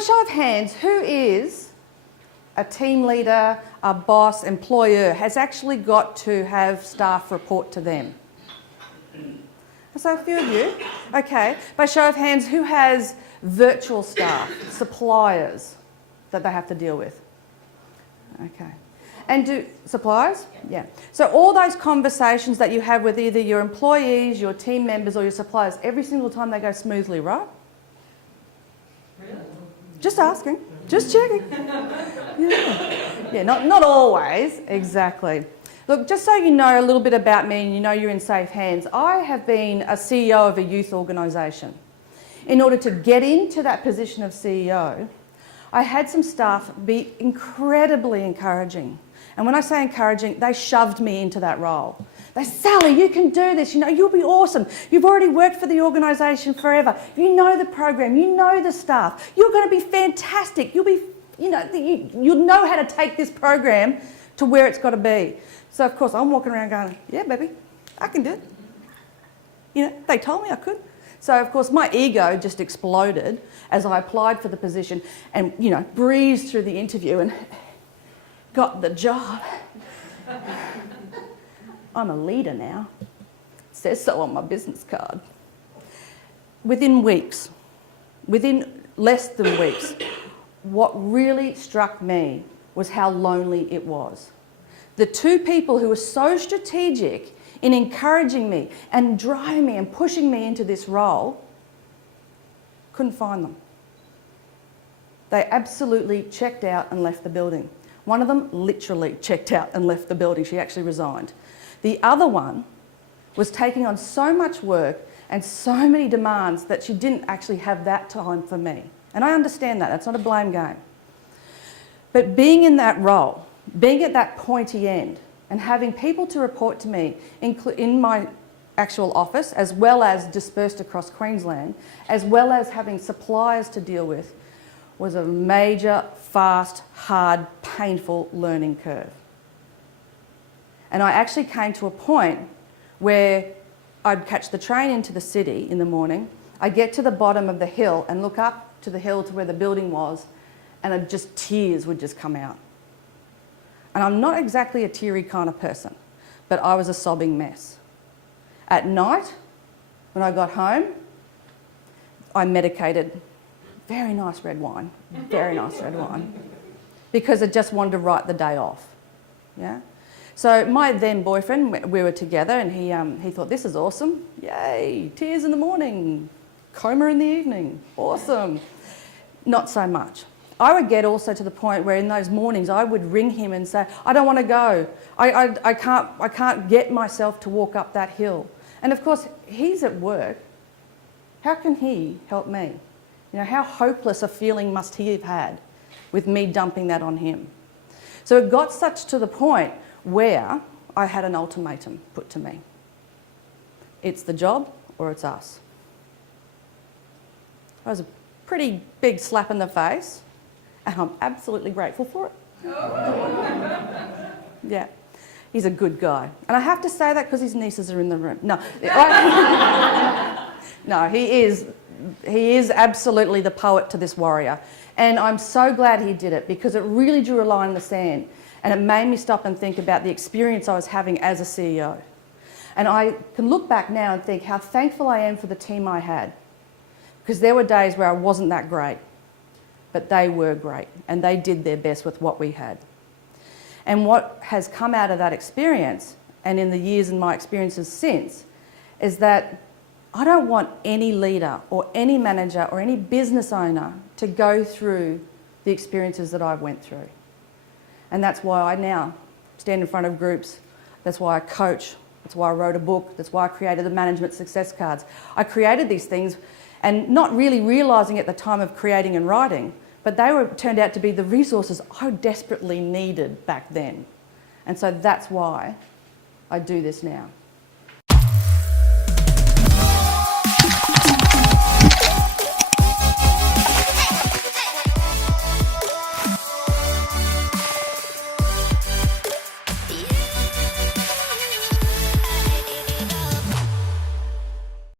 by show of hands, who is a team leader, a boss, employer, has actually got to have staff report to them? So a few of you. Okay. By show of hands, who has virtual staff, suppliers that they have to deal with? Okay. And do suppliers? Yeah. So all those conversations that you have with either your employees, your team members or your suppliers, every single time they go smoothly, right? Really? Just asking. Just checking. Yeah, not always. Exactly. Look, just so you know a little bit about me and you know you're in safe hands, I have been a CEO of a youth organisation. In order to get into that position of CEO, I had some staff be incredibly encouraging. And when I say encouraging, they shoved me into that role. They said, Sally, you can do this, you know, you'll be awesome. You've already worked for the organisation forever. You know the program, you know the staff. You're going to be fantastic. You'll be, you'll know how to take this program to where it's got to be. So, of course, I'm walking around going, yeah, baby, I can do it. You know, they told me I could. So, of course, my ego just exploded as I applied for the position and, breezed through the interview and got the job. I'm a leader now. It says so on my business card. Within less than weeks, what really struck me was how lonely it was. The two people who were so strategic in encouraging me and driving me and pushing me into this role, couldn't find them. They absolutely checked out and left the building. One of them literally checked out and left the building. She actually resigned. The other one was taking on so much work and so many demands that she didn't actually have that time for me. And I understand that. That's not a blame game. But being in that role, being at that pointy end and having people to report to me in my actual office, as well as dispersed across Queensland, as well as having suppliers to deal with, was a major, fast, hard, painful learning curve. And I actually came to a point where I'd catch the train into the city in the morning, I'd get to the bottom of the hill and look up to the hill to where the building was, and tears would just come out. And I'm not exactly a teary kind of person, but I was a sobbing mess. At night, when I got home, I medicated very nice red wine, because I just wanted to write the day off. Yeah. So my then boyfriend, we were together, and he thought, this is awesome. Yay, tears in the morning, coma in the evening, awesome. Not so much. I would get also to the point where in those mornings I would ring him and say, I don't want to go. I can't get myself to walk up that hill. And of course, he's at work. How can he help me? How hopeless a feeling must he have had with me dumping that on him? So it got such to the point where I had an ultimatum put to me. It's the job or it's us. It was a pretty big slap in the face, and I'm absolutely grateful for it. Yeah, he's a good guy. And I have to say that because his nieces are in the room. No, no, he is absolutely the poet to this warrior. And I'm so glad he did it, because it really drew a line in the sand. And it made me stop and think about the experience I was having as a CEO. And I can look back now and think how thankful I am for the team I had. Because there were days where I wasn't that great, but they were great, and they did their best with what we had. And what has come out of that experience, and in the years and my experiences since, is that I don't want any leader or any manager or any business owner to go through the experiences that I've went through. And that's why I now stand in front of groups. That's why I coach. That's why I wrote a book. That's why I created the management success cards. I created these things and not really realising at the time of creating and writing, but they turned out to be the resources I desperately needed back then. And so that's why I do this now.